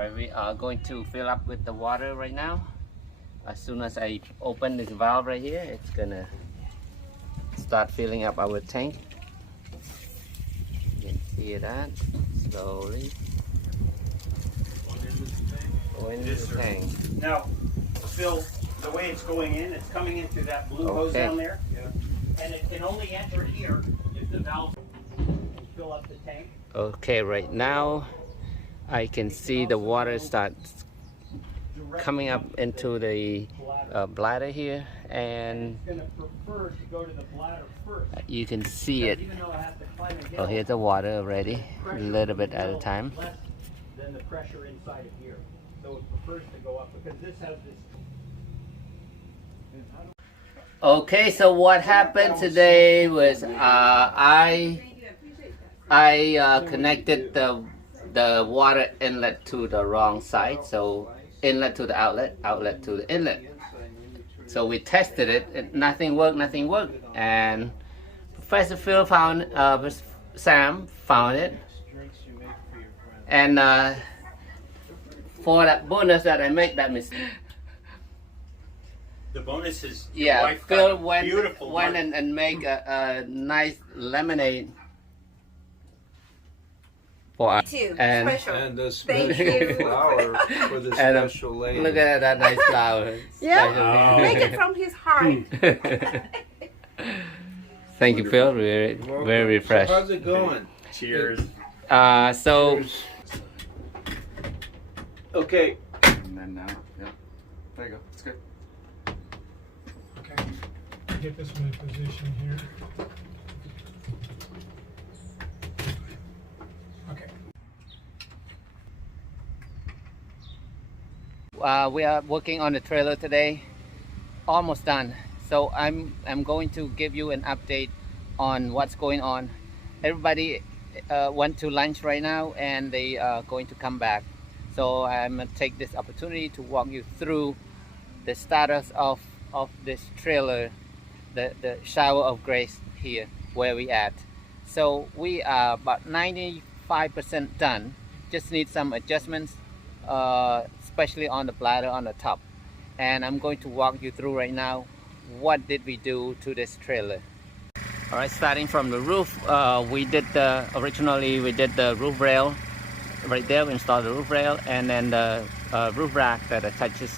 Alright, we are going to fill up with the water right now. As soon as I open this valve right here, it's gonna start filling up our tank. You can see that slowly going into the tank. Now, Phil, the way it's going in, it's coming in through that blue hose down there. Yeah. And it can only enter here if the valve fill up the tank. Okay, right now I can see the water starts coming up into the bladder here, and It's going to prefer to go to the bladder first. you can see it. Even though I have to climb a Oh, hill, here's the water already, a little bit at a time. less than the pressure inside of here. So it prefers to go up because this has this. Okay, so what happened today was I connected the water inlet to the wrong side, so inlet to the outlet, outlet to the inlet. So we tested it, nothing worked, and Professor Phil found, Sam found it, and for that bonus that I made that mistake. The bonus is Yeah, Phil went and make a nice lemonade for us. And a Thank special you. flower for the And, special lady. look at that nice flower. yeah, make it from his heart. Thank you, Phil. Very, very refreshed. So how's it going? Cheers. So Okay. And then now, yeah. There you go. It's good. Okay, get this one in position here. Okay. we are working on the trailer today, almost done. So I'm going to give you an update on what's going on. Everybody went to lunch right now, and they are going to come back. So I'm gonna take this opportunity to walk you through the status of this trailer, the shower of grace here where we at. So we are about 95% done. Just need some adjustments, especially on the bladder on the top. And I'm going to walk you through right now what did we do to this trailer. All right, starting from the roof, originally we did the roof rail right there. We installed the roof rail, and then the roof rack that attaches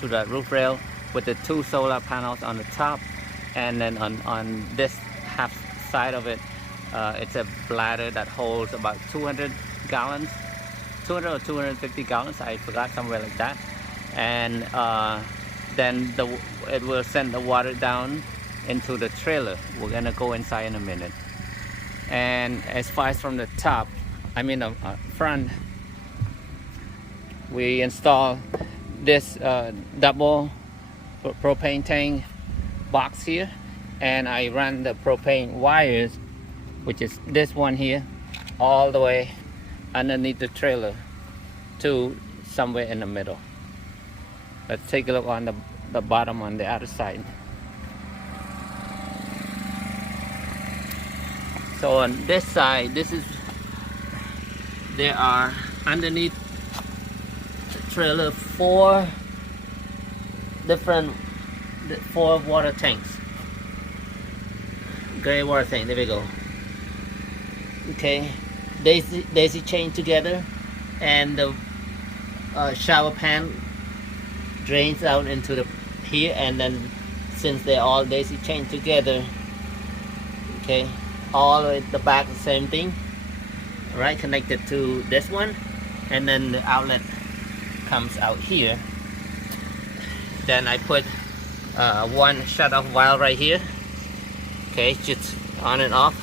to the roof rail with the 2 solar panels on the top, and then on this half side of it, it's a bladder that holds about 200 gallons, 200 or 250 gallons, I forgot, somewhere like that. And then it will send the water down into the trailer. We're gonna go inside in a minute. And as far as from the top, I mean the front, we install this double propane tank box here, and I run the propane wires, which is this one here, all the way underneath the trailer to somewhere in the middle. Let's take a look on the bottom on the other side. So on this side, there are underneath the trailer 4 water tanks. Gray water tank, there we go. Okay, daisy chain together, and the shower pan drains out into the here, and then since they're all daisy chained together, okay, all the way at the back the same thing. Right, connected to this one, and then the outlet comes out here. Then I put one shut-off valve right here. Okay, just on and off,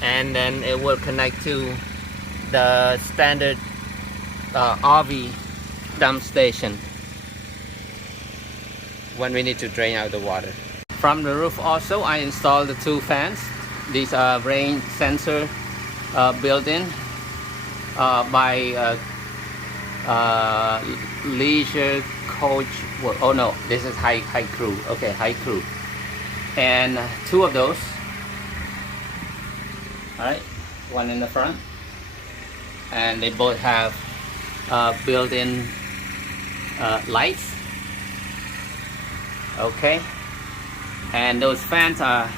and then it will connect to the standard RV dump station when we need to drain out the water. From the roof also, I installed the 2 fans. These are rain sensor built-in by Leisure Coach. Oh no, this is High Crew. Okay, High Crew, and 2 of those. All right, one in the front, and they both have built-in lights. Okay, and those fans are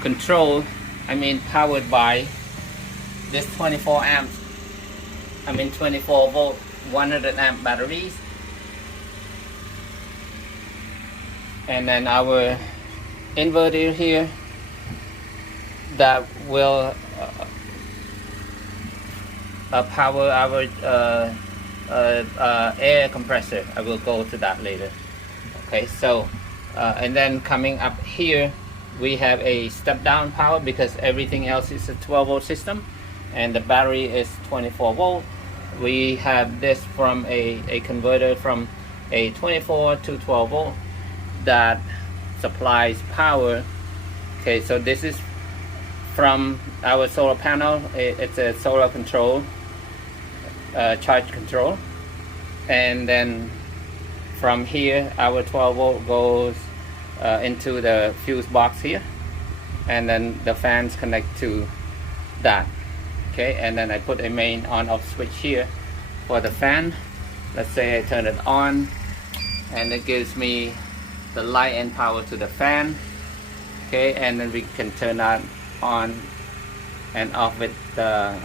controlled, powered by this 24 amps, 24 volt 100 amp batteries, and then our inverter here that will power our air compressor. I will go to that later. Okay, so and then coming up here we have a step down power because everything else is a 12 volt system and the battery is 24 volt. We have this from a converter from a 24 to 12 volt that supplies power. Okay, so this is from our solar panel. It's a solar control, charge control, and then from here our 12 volt goes into the fuse box here, and then the fans connect to that. Okay, and then I put a main on off switch here for the fan. Let's say I turn it on and it gives me the light and power to the fan. Okay, and then we can turn that on and off with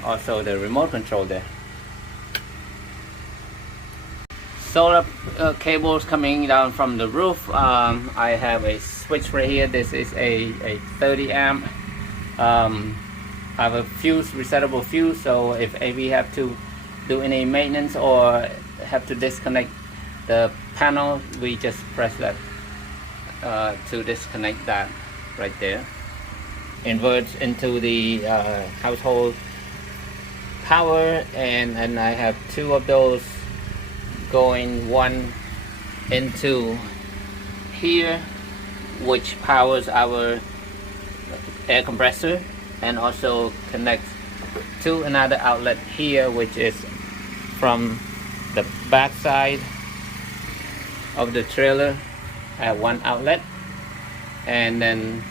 also the remote control there. Solar cables coming down from the roof. I have a switch right here. This is a 30 amp. I have a fuse, resettable fuse, so if we have to do any maintenance or have to disconnect the panel, we just press that to disconnect that right there. Inverts into the household power, and I have two of those going, one into here which powers our air compressor and also connects to another outlet here which is from the back side of the trailer at one outlet, and then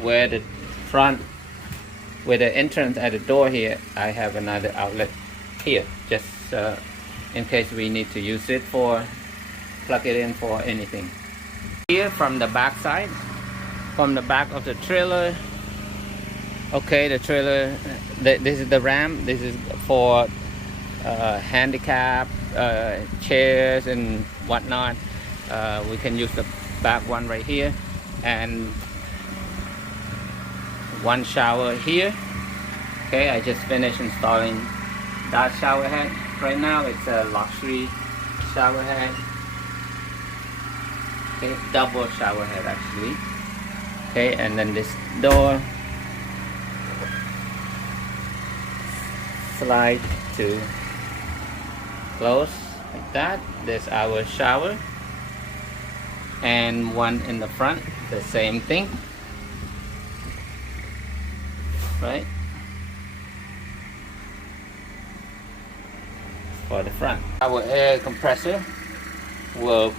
where the front, where the entrance at the door here, I have another outlet here, just in case we need to use it for plug it in for anything. Here from the back side, from the back of the trailer. Okay, the trailer, this is the ramp. This is for handicap chairs and whatnot. We can use the back one right here, and one shower here. Okay, I just finished installing that shower head. Right now it's a luxury shower head. Okay, double shower head actually. Okay, and then this door slide to close like that. There's our shower, and one in the front, the same thing, right? For the front, our air compressor will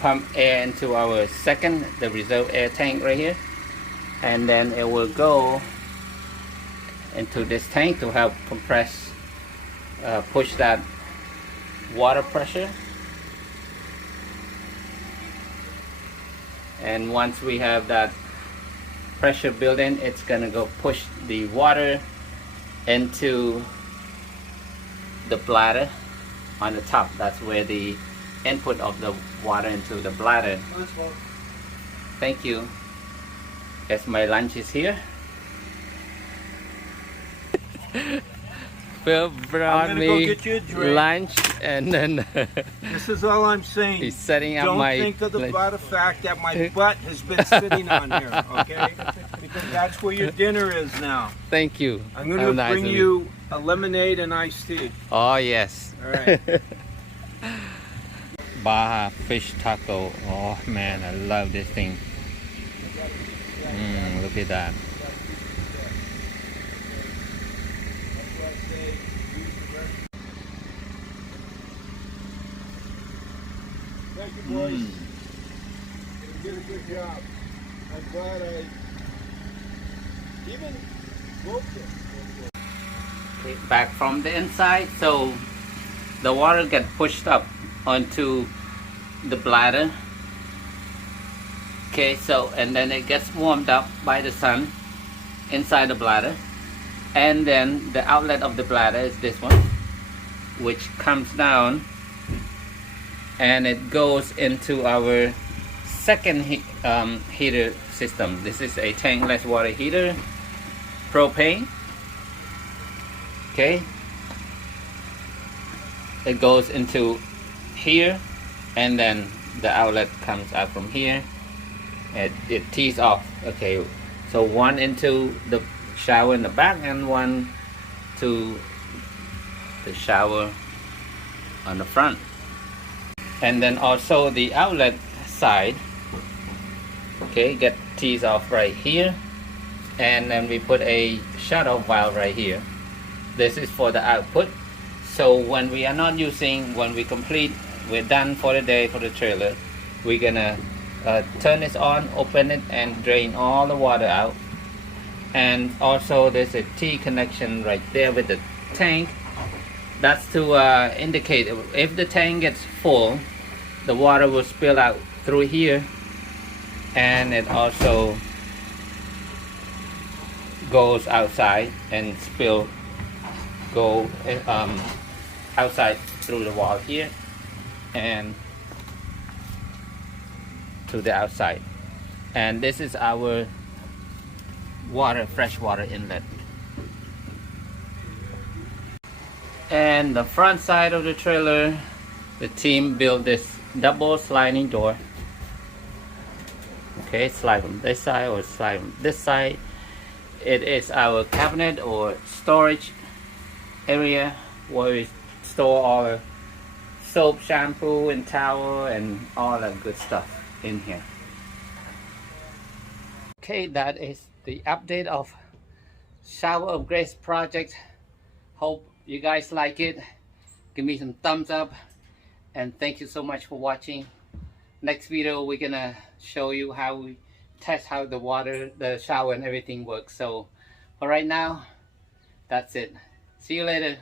pump air into our second, the reserve air tank right here, and then it will go into this tank to help compress, push that water pressure. And once we have that pressure built in, it's gonna go push the water into the bladder on the top. That's where the input of the water into the bladder. Thank you. Guess my lunch is here. Phil brought me lunch, and then This is all I'm saying. he's setting up Don't my think of the lunch. about the fact that my butt has been sitting on here, okay? Because that's where your dinner is now. Thank you. I'm going How to nice bring of you a lemonade and iced tea. Oh yes. All right. Baja fish taco. Oh man, I love this thing. Look at that. Thank you, boys. You did a good job. I'm glad I even broke it. Okay, back from the inside, so the water gets pushed up onto the bladder. Okay, so and then it gets warmed up by the sun inside the bladder, and then the outlet of the bladder is this one, which comes down and it goes into our second heater system. This is a tankless water heater, propane. Okay, it goes into here, and then the outlet comes out from here. It tees off. Okay, so one into the shower in the back and one to the shower on the front. And then also the outlet side, okay, get tees off right here, and then we put a shut-off valve right here. This is for the output. So when we are not using, when we complete, we're done for the day for the trailer, we're gonna turn this on, open it, and drain all the water out. And also there's a T connection right there with the tank. That's to indicate if the tank gets full, the water will spill out through here, and it also goes outside and go outside through the wall here and to the outside. And this is our fresh water inlet. And the front side of the trailer, the team built this double sliding door. Okay, slide from this side or slide from this side. It is our cabinet or storage area where we store all the soap, shampoo, and towel, and all that good stuff in here. Okay, that is the update of Shower of Grace project. Hope you guys like it. Give me some thumbs up, and thank you so much for watching. Next video we're gonna show you how we test how the water, the shower, and everything works. So for right now, that's it. See you later.